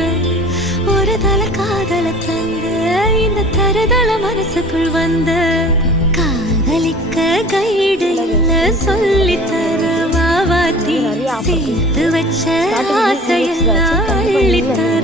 தந்து ஒரு தல காதல தந்து இந்த தருதல மனசுக்குள் வந்து காதலிக்க கைடு இல்ல சொல்லி தர வாவாத்தி சேர்த்து வச்ச ஆசையெல்லாம் அள்ளித்தர